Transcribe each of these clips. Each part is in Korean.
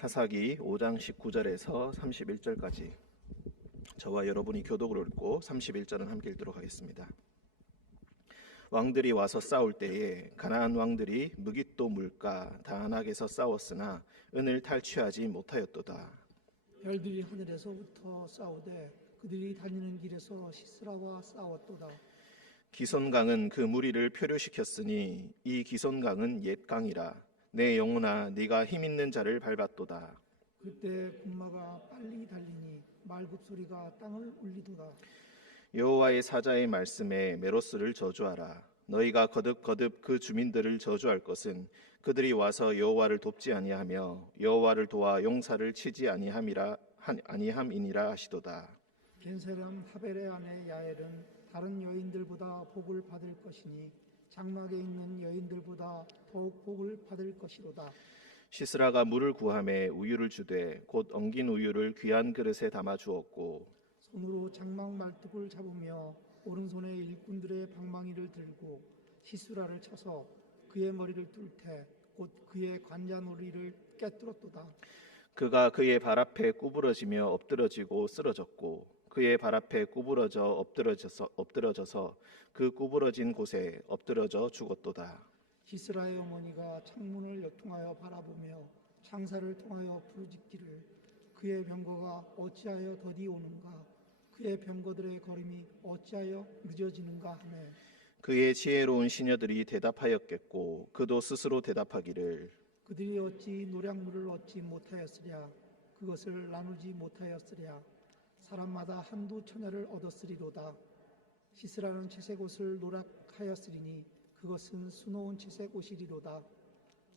사사기 5장 19절에서 31절까지 저와 여러분이 교독을 읽고 31절은 함께 읽도록 하겠습니다. 왕들이 와서 싸울 때에 가나안 왕들이 무깃도 물가 다낙에서 싸웠으나 은을 탈취하지 못하였도다. 별들이 하늘에서부터 싸우되 그들이 다니는 길에서 시스라와 싸웠도다. 기손강은 그 무리를 표류시켰으니 이 기손강은 옛 강이라. 내 영혼아 네가 힘있는 자를 밟았도다. 그때 군마가 빨리 달리니 말굽소리가 땅을 울리도다. 여호와의 사자의 말씀에 메로스를 저주하라. 너희가 거듭 그 주민들을 저주할 것은 그들이 와서 여호와를 돕지 아니하며 여호와를 도와 용사를 치지 아니함이니라 하시도다. 겐세람 하벨의 아내 야엘은 다른 여인들보다 복을 받을 것이니 장막에 있는 여인들보다 더욱 복을 받을 것이로다. 시스라가 물을 구함에 우유를 주되 곧 엉긴 우유를 귀한 그릇에 담아 주었고 손으로 장막 말뚝을 잡으며 오른손에 일꾼들의 방망이를 들고 시스라를 쳐서 그의 머리를 뚫되 곧 그의 관자놀이를 깨뚫었도다. 그가 그의 발 앞에 구부러지며 엎드러지고 쓰러졌고 그의 발 앞에 구부러져 엎드러져서 그 구부러진 곳에 엎드러져 죽었도다. 시스라의 어머니가 창문을 여통하여 바라보며 창사를 통하여 부르짖기를 그의 병거가 어찌하여 더디 오는가 그의 병거들의 걸음이 어찌하여 늦어지는가 하매 그의 지혜로운 시녀들이 대답하였겠고 그도 스스로 대답하기를 그들이 어찌 노략물을 얻지 못하였으랴 그것을 나누지 못하였으랴 사람마다 한두 처녀를 얻었으리로다. 시스라는 채색 옷을 노략하였으리니 그것은 수놓은 채색 옷이리로다.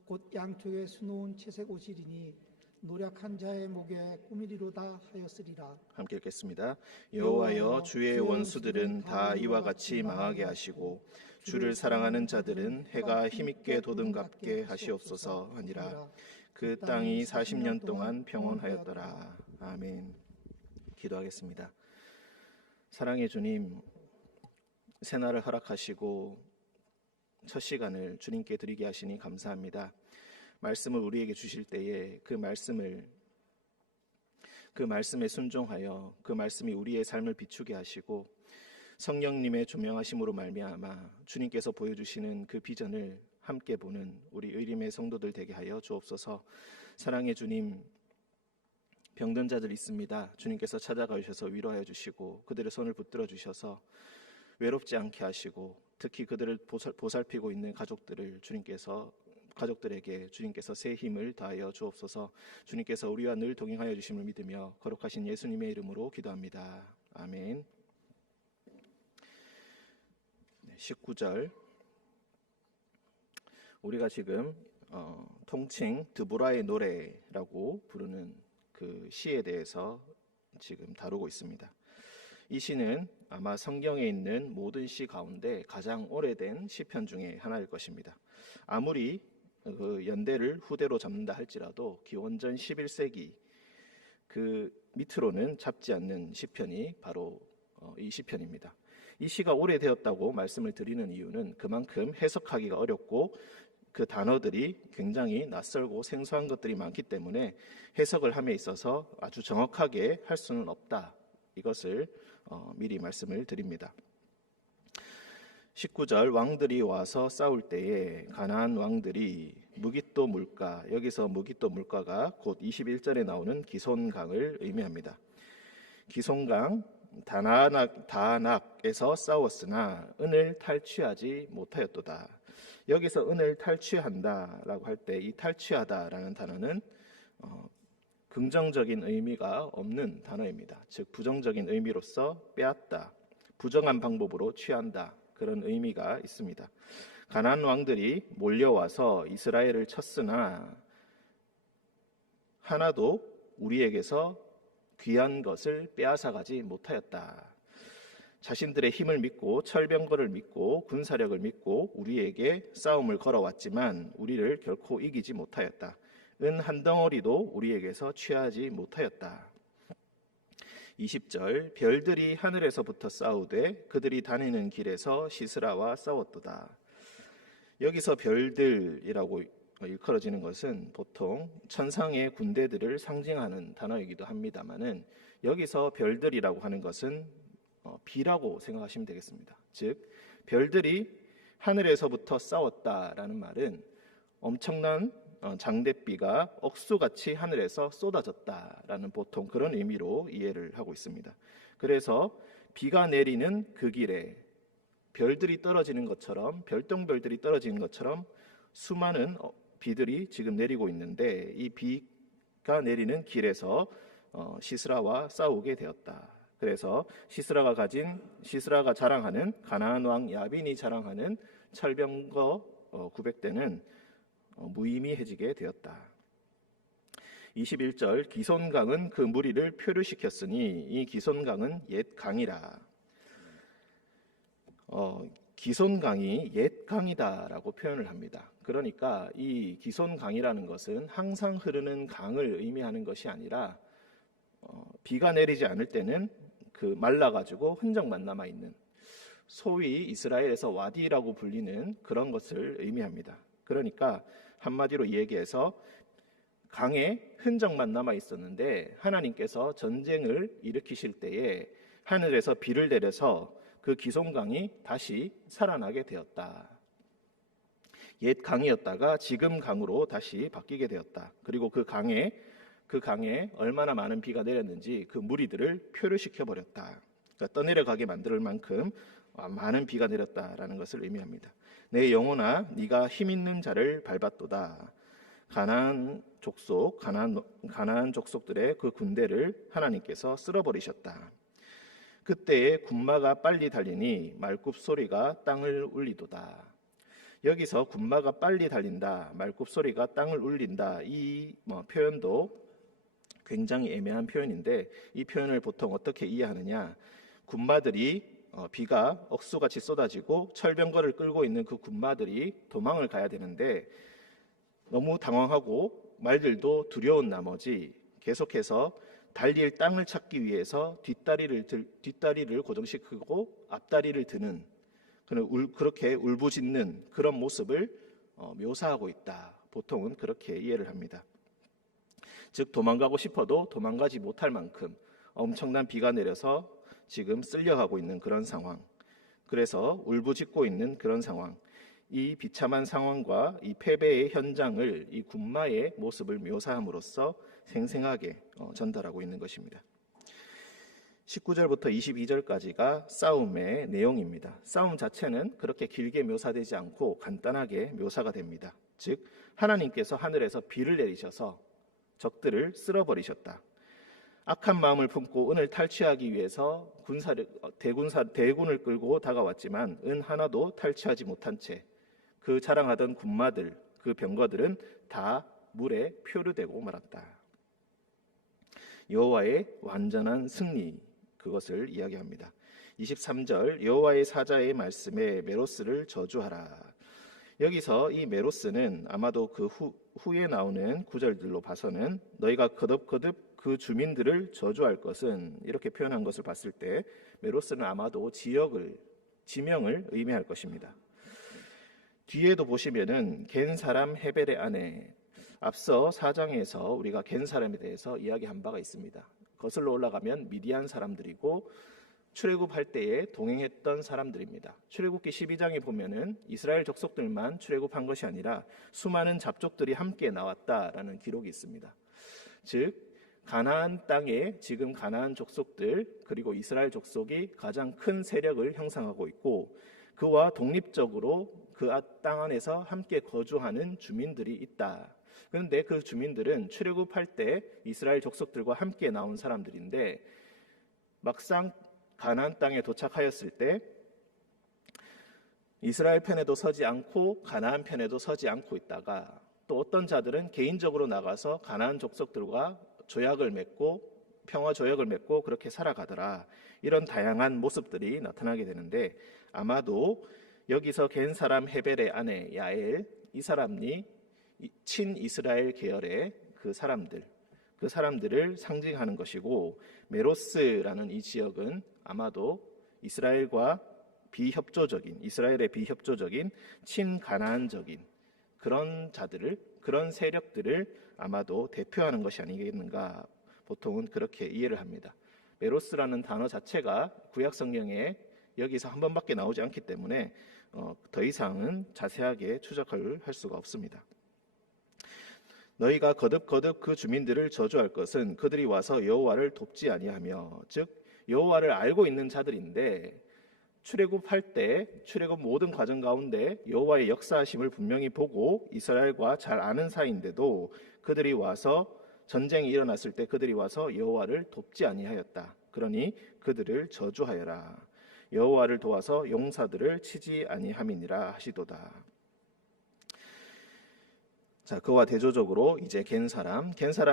곧 양쪽에 수놓은 채색 옷이리니 노략한 자의 목에 꾸미리로다 하였으리라. 함께 읽겠습니다. 여호와여 주의 원수들은 다 이와 같이 망하게 하시고 주를 사랑하는 자들은 해가 힘있게 돋음갑게 하시옵소서 하니라. 그 땅이 40년 동안 평온하였더라. 아멘. 기도하겠습니다. 사랑의 주님, 새날을 허락하시고 첫 시간을 주님께 드리게 하시니 감사합니다. 말씀을 우리에게 주실 때에 그 말씀에 순종하여 그 말씀이 우리의 삶을 비추게 하시고 성령님의 조명하심으로 말미암아 주님께서 보여주시는 그 비전을 함께 보는 우리 의림의 성도들 되게 하여 주옵소서. 사랑의 주님, 병든 자들 있습니다. 주님께서 찾아가 주셔서 위로하여 주시고 그들의 손을 붙들어 주셔서 외롭지 않게 하시고 특히 그들을 보살피고 있는 가족들에게 주님께서 새 힘을 다하여 주옵소서. 주님께서 우리와 늘 동행하여 주심을 믿으며 거룩하신 예수님의 이름으로 기도합니다. 아멘. 19절 우리가 지금 통칭 드보라의 노래라고 부르는 그 시에 대해서 지금 다루고 있습니다. 이 시는 아마 성경에 있는 모든 시 가운데 가장 오래된 시편 중에 하나일 것입니다. 아무리 그 연대를 후대로 잡는다 할지라도 기원전 11세기 그 밑으로는 잡지 않는 시편이 바로 이 시편입니다. 이 시가 오래되었다고 말씀을 드리는 이유는 그만큼 해석하기가 어렵고 그 단어들이 굉장히 낯설고 생소한 것들이 많기 때문에 해석을 함에 있어서 아주 정확하게 할 수는 없다. 이것을 미리 말씀을 드립니다. 19절 왕들이 와서 싸울 때에 가나안 왕들이 무깃도 물가, 여기서 무깃도 물가가 곧 21절에 나오는 기손강을 의미합니다. 기손강 다낙에서 싸웠으나 은을 탈취하지 못하였도다. 여기서 은을 탈취한다라고 할 때 이 탈취하다라는 단어는 긍정적인 의미가 없는 단어입니다. 즉 부정적인 의미로서 빼앗다, 부정한 방법으로 취한다 그런 의미가 있습니다. 가나안 왕들이 몰려와서 이스라엘을 쳤으나 하나도 우리에게서 귀한 것을 빼앗아가지 못하였다. 자신들의 힘을 믿고 철병거를 믿고 군사력을 믿고 우리에게 싸움을 걸어왔지만 우리를 결코 이기지 못하였다. 은 한 덩어리도 우리에게서 취하지 못하였다. 20절 별들이 하늘에서부터 싸우되 그들이 다니는 길에서 시스라와 싸웠도다. 여기서 별들이라고 일컬어지는 것은 보통 천상의 군대들을 상징하는 단어이기도 합니다만은 여기서 별들이라고 하는 것은 비라고 생각하시면 되겠습니다. 즉 별들이 하늘에서부터 싸웠다라는 말은 엄청난 장대비가 억수같이 하늘에서 쏟아졌다라는 보통 그런 의미로 이해를 하고 있습니다. 그래서 비가 내리는 그 길에 별들이 떨어지는 것처럼 별똥별들이 떨어지는 것처럼 수많은 비들이 지금 내리고 있는데 이 비가 내리는 길에서 시스라와 싸우게 되었다. 그래서 시스라가 자랑하는 가나안 왕 야빈이 자랑하는 철병거 900대는 무의미해지게 되었다. 21절 기손강은 그 무리를 표류시켰으니 이 기손강은 옛 강이라. 기손강이 옛 강이다라고 표현을 합니다. 그러니까 이 기손강이라는 것은 항상 흐르는 강을 의미하는 것이 아니라 비가 내리지 않을 때는 그 말라가지고 흔적만 남아 있는 소위 이스라엘에서 와디라고 불리는 그런 것을 의미합니다. 그러니까 한마디로 얘기해서 강에 흔적만 남아 있었는데 하나님께서 전쟁을 일으키실 때에 하늘에서 비를 내려서 그 기손강이 다시 살아나게 되었다. 옛 강이었다가 지금 강으로 다시 바뀌게 되었다. 그리고 그 강에 얼마나 많은 비가 내렸는지 그 무리들을 표류시켜 버렸다. 그러니까 떠내려가게 만들 만큼 많은 비가 내렸다라는 것을 의미합니다. 내 영혼아 네가 힘 있는 자를 밟았도다. 가나안 족속들의 그 군대를 하나님께서 쓸어버리셨다. 그때에 군마가 빨리 달리니 말굽 소리가 땅을 울리도다. 여기서 군마가 빨리 달린다, 말굽 소리가 땅을 울린다, 이 표현도 굉장히 애매한 표현인데 이 표현을 보통 어떻게 이해하느냐? 군마들이 비가 억수같이 쏟아지고 철병거를 끌고 있는 그 군마들이 도망을 가야 되는데 너무 당황하고 말들도 두려운 나머지 계속해서 달릴 땅을 찾기 위해서 뒷다리를 고정시키고 앞다리를 드는 그렇게 울부짖는 그런 모습을 묘사하고 있다. 보통은 그렇게 이해를 합니다. 즉 도망가고 싶어도 도망가지 못할 만큼 엄청난 비가 내려서 지금 쓸려가고 있는 그런 상황. 그래서 울부짖고 있는 그런 상황. 이 비참한 상황과 이 패배의 현장을 이 군마의 모습을 묘사함으로써 생생하게 전달하고 있는 것입니다. 19절부터 22절까지가 싸움의 내용입니다. 싸움 자체는 그렇게 길게 묘사되지 않고 간단하게 묘사가 됩니다. 즉 하나님께서 하늘에서 비를 내리셔서 적들을 쓸어버리셨다. 악한 마음을 품고 은을 탈취하기 위해서 대군을 끌고 다가왔지만 은 하나도 탈취하지 못한 채 그 자랑하던 군마들, 그 병거들은 다 물에 표류되고 말았다. 여호와의 완전한 승리, 그것을 이야기합니다. 23절 여호와의 사자의 말씀에 메로스를 저주하라. 여기서 이 메로스는 아마도 그 후에 나오는 구절들로 봐서는 너희가 거듭 그 주민들을 저주할 것은 이렇게 표현한 것을 봤을 때 메로스는 아마도 지명을 의미할 것입니다. 뒤에도 보시면은 겐 사람 헤벨의 아내, 앞서 4장에서 우리가 겐 사람에 대해서 이야기한 바가 있습니다. 거슬러 올라가면 미디안 사람들이고 출애굽할 때에 동행했던 사람들입니다. 출애굽기 12장에 보면은 이스라엘 족속들만 출애굽한 것이 아니라 수많은 잡족들이 함께 나왔다라는 기록이 있습니다. 즉 가나안 땅에 지금 가나안 족속들 그리고 이스라엘 족속이 가장 큰 세력을 형성하고 있고 그와 독립적으로 그 땅 안에서 함께 거주하는 주민들이 있다. 그런데 그 주민들은 출애굽할 때 이스라엘 족속들과 함께 나온 사람들인데 막상 가나안 땅에 도착하였을 때 이스라엘 편에도 서지 않고 가나안 편에도 서지 않고 있다가 또 어떤 자들은 개인적으로 나가서 가나안 족속들과 평화 조약을 맺고 그렇게 살아가더라. 이런 다양한 모습들이 나타나게 되는데 아마도 여기서 겐 사람 헤벨의 아내 야엘, 이 사람이 친이스라엘 계열의 그 사람들을 상징하는 것이고 메로스라는 이 지역은 아마도 이스라엘의 비협조적인 친가나안적인 그런 자들을 그런 세력들을 아마도 대표하는 것이 아니겠는가, 보통은 그렇게 이해를 합니다. 메로스라는 단어 자체가 구약 성경에 여기서 한 번밖에 나오지 않기 때문에 더 이상은 자세하게 추적할 수가 없습니다. 너희가 거듭 그 주민들을 저주할 것은 그들이 와서 여호와를 돕지 아니하며, 즉 여호와를 알고 있는 자들인데 출애굽할 때 출애굽 모든 과정 가운데 여호와의 역사하심을 분명히 보고 이스라엘과 잘 아는 사이인데도 그들이 와서 전쟁이 일어났을 때 그들이 와서 여호와를 돕지 아니하였다. 그러니 그들을 저주하여라. 여호와를 도와서 용사들을 치지 아니함이니라 하시도다. 자, 그와 대조적으로 이제 겐 사람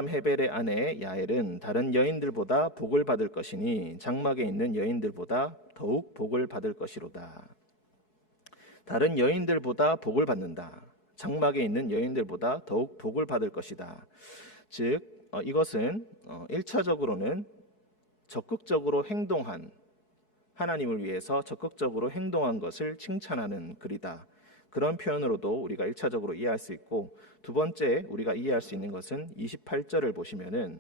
헤벨의 아내 야엘은 다른 여인들보다 복을 받을 것이니 장막에 있는 여인들보다 더욱 복을 받을 것이로다. 다른 여인들보다 복을 받는다. 장막에 있는 여인들보다 더욱 복을 받을 것이다. 즉 이것은 1차적으로는 적극적으로 행동한, 하나님을 위해서 적극적으로 행동한 것을 칭찬하는 글이다. 그런 표현으로도 우리가 1차적으로 이해할 수 있고, 두 번째 우리가 이해할 수 있는 것은 28절을 보시면은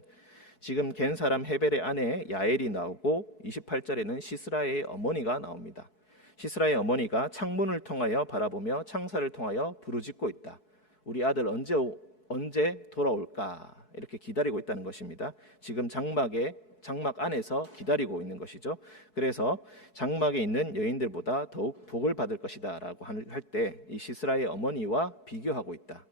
지금 겐 사람 헤벨의 아내 야엘이 나오고 28절에는 시스라의 어머니가 나옵니다. 시스라의 어머니가 창문을 통하여 바라보며 창사를 통하여 부르짖고 있다. 우리 아들 언제 돌아올까, 이렇게 기다리고 있다는 것입니다. 지금 장막 안에서 기다리고 있는 것이죠. 그래서 장막에 있는 여인들보다 더욱 복을 받을 것이다 라고 할 때 이 시스라의 어머니와 비교하고 있다.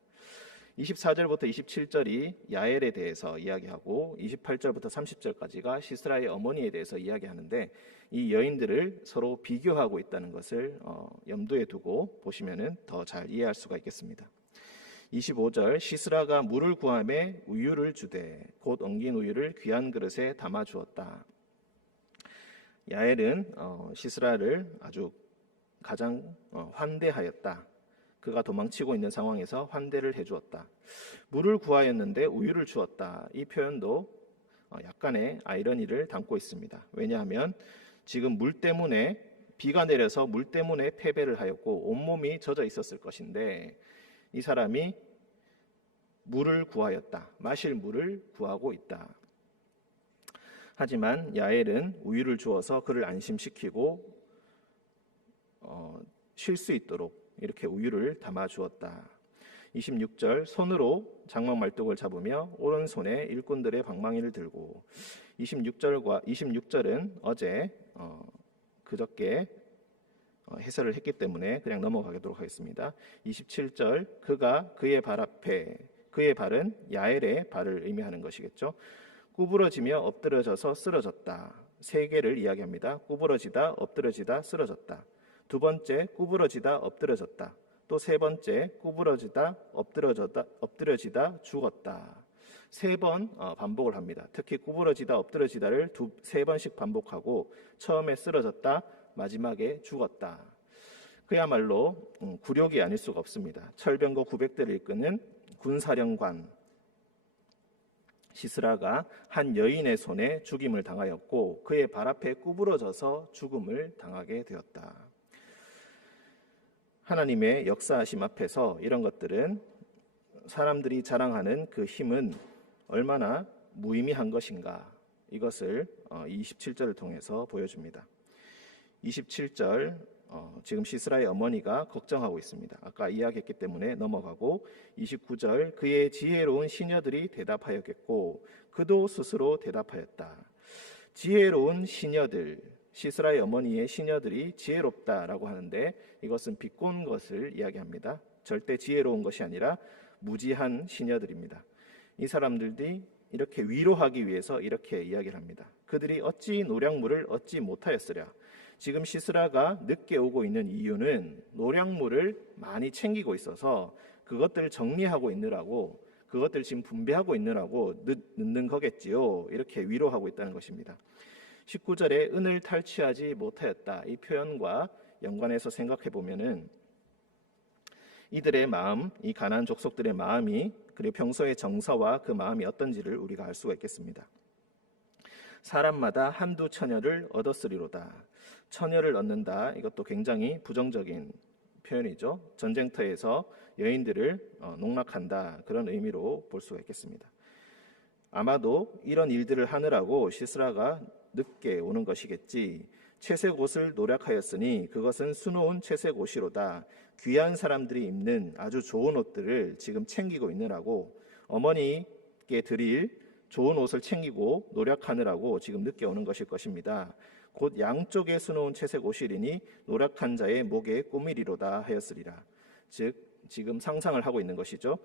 24절부터 27절이 야엘에 대해서 이야기하고 28절부터 30절까지가 시스라의 어머니에 대해서 이야기하는데, 이 여인들을 서로 비교하고 있다는 것을 염두에 두고 보시면 더 잘 이해할 수가 있겠습니다. 25절 시스라가 물을 구하매 우유를 주되 곧 엉긴 우유를 귀한 그릇에 담아 주었다. 야엘은 시스라를 아주 가장 환대하였다. 그가 도망치고 있는 상황에서 환대를 해주었다. 물을 구하였는데 우유를 주었다. 이 표현도 약간의 아이러니를 담고 있습니다. 왜냐하면 지금 물 때문에, 비가 내려서 물 때문에 패배를 하였고 온몸이 젖어 있었을 것인데, 이 사람이 물을 구하였다. 마실 물을 구하고 있다. 하지만 야엘은 우유를 주어서 그를 안심시키고 쉴 수 있도록 이렇게 우유를 담아 주었다. 26절 손으로 장막 말뚝을 잡으며 오른손에 일꾼들의 방망이를 들고, 26절은 어제 그저께 해설을 했기 때문에 그냥 넘어가도록 하겠습니다. 27절 그가 그의 발 앞에, 그의 발은 야엘의 발을 의미하는 것이겠죠. 구부러지며 엎드려져서 쓰러졌다. 세 개를 이야기합니다. 구부러지다, 엎드려지다, 쓰러졌다. 두 번째 구부러지다, 엎드려졌다. 또 세 번째 구부러지다, 엎드려지다, 죽었다. 세 번 반복을 합니다. 특히 구부러지다, 엎드려지다를 세 번씩 반복하고 처음에 쓰러졌다, 마지막에 죽었다. 그야말로 굴욕이 아닐 수가 없습니다. 철병거 900대를 이끄는 군사령관 시스라가 한 여인의 손에 죽임을 당하였고 그의 발 앞에 구부러져서 죽음을 당하게 되었다. 하나님의 역사하심 앞에서 이런 것들은, 사람들이 자랑하는 그 힘은 얼마나 무의미한 것인가, 이것을 27절을 통해서 보여줍니다. 27절 지금 시스라의 어머니가 걱정하고 있습니다. 아까 이야기했기 때문에 넘어가고 29절 그의 지혜로운 시녀들이 대답하였겠고 그도 스스로 대답하였다. 지혜로운 시녀들, 시스라의 어머니의 시녀들이 지혜롭다라고 하는데 이것은 비꼰 것을 이야기합니다. 절대 지혜로운 것이 아니라 무지한 시녀들입니다. 이 사람들이 이렇게 위로하기 위해서 이렇게 이야기를 합니다. 그들이 어찌 노량물을 얻지 못하였으랴. 지금 시스라가 늦게 오고 있는 이유는 노량물을 많이 챙기고 있어서 그것들을 정리하고 있느라고, 그것들 지금 분배하고 있느라고 늦는 거겠지요. 이렇게 위로하고 있다는 것입니다. 19절에 은을 탈취하지 못하였다. 이 표현과 연관해서 생각해 보면은 이들의 마음, 이 가나안 족속들의 마음이, 그리고 평소의 정서와 그 마음이 어떤지를 우리가 알 수가 있겠습니다. 사람마다 한두 처녀를 얻었으리로다. 처녀를 얻는다. 이것도 굉장히 부정적인 표현이죠. 전쟁터에서 여인들을 농락한다, 그런 의미로 볼 수가 있겠습니다. 아마도 이런 일들을 하느라고 시스라가 늦게 오는 것이겠지. 채색 옷을 노력하였으니 그것은 수놓은 채색 옷이로다. 귀한 사람들이 입는 아주 좋은 옷들을 지금 챙기고 있느라고, 어머니께 드릴 좋은 옷을 챙기고 노력하느라고 지금 늦게 오는 것일 것입니다. 곧 양쪽에 수놓은 채색 옷이리니 노력한 자의 목에 꾸미리로다 하였으리라. 즉 지금 상상을 하고 있는 것이죠.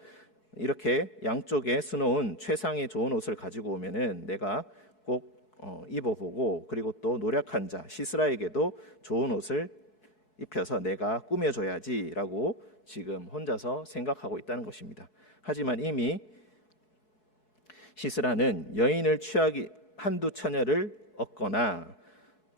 이렇게 양쪽에 수놓은 최상의 좋은 옷을 가지고 오면은 내가 꼭 입어보고, 그리고 또 노력한 자 시스라에게도 좋은 옷을 입혀서 내가 꾸며줘야지라고 지금 혼자서 생각하고 있다는 것입니다. 하지만 이미 시스라는 여인을 취하기 한두 처녀를 얻거나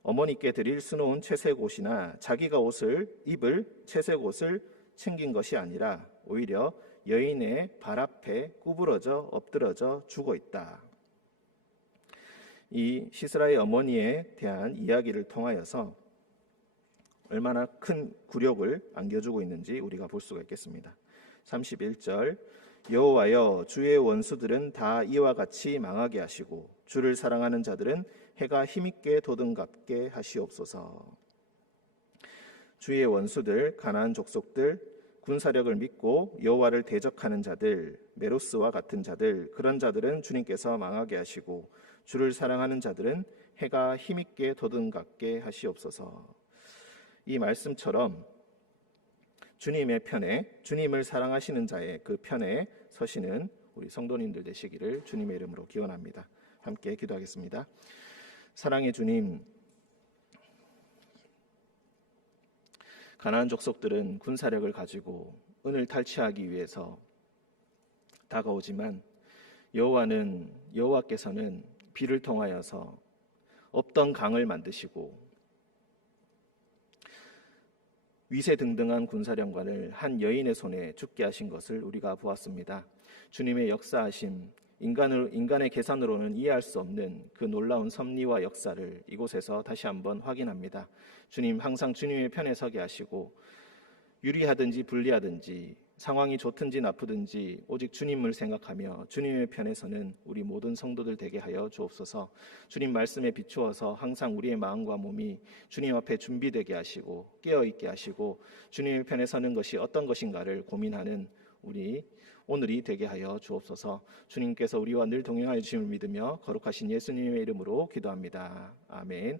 어머니께 드릴 수놓은 채색 옷이나 자기가 옷을 입을 채색 옷을 챙긴 것이 아니라 오히려 여인의 발 앞에 구부러져 엎드러져 죽어 있다. 이 시스라의 어머니에 대한 이야기를 통하여서 얼마나 큰 굴욕을 안겨주고 있는지 우리가 볼 수가 있겠습니다. 31절, 여호와여, 주의 원수들은 다 이와 같이 망하게 하시고 주를 사랑하는 자들은 해가 힘있게 도든갑게 하시옵소서. 주의 원수들, 가나안 족속들, 군사력을 믿고 여호와를 대적하는 자들, 메로스와 같은 자들, 그런 자들은 주님께서 망하게 하시고 주를 사랑하는 자들은 해가 힘있게 도든갑게 하시옵소서. 이 말씀처럼 주님의 편에, 주님을 사랑하시는 자의 그 편에 서시는 우리 성도님들 되시기를 주님의 이름으로 기원합니다. 함께 기도하겠습니다. 사랑의 주님, 가나안 족속들은 군사력을 가지고 은을 탈취하기 위해서 다가오지만 여호와께서는 비를 통하여서 없던 강을 만드시고 위세등등한 군사령관을 한 여인의 손에 죽게 하신 것을 우리가 보았습니다. 주님의 역사하심, 인간의 계산으로는 이해할 수 없는 그 놀라운 섭리와 역사를 이곳에서 다시 한번 확인합니다. 주님, 항상 주님의 편에 서게 하시고 유리하든지 불리하든지 상황이 좋든지 나쁘든지 오직 주님을 생각하며 주님의 편에 서는 우리 모든 성도들 되게 하여 주옵소서. 주님 말씀에 비추어서 항상 우리의 마음과 몸이 주님 앞에 준비되게 하시고 깨어있게 하시고 주님의 편에 서는 것이 어떤 것인가를 고민하는 우리 오늘이 되게 하여 주옵소서. 주님께서 우리와 늘 동행하여 주심을 믿으며 거룩하신 예수님의 이름으로 기도합니다. 아멘.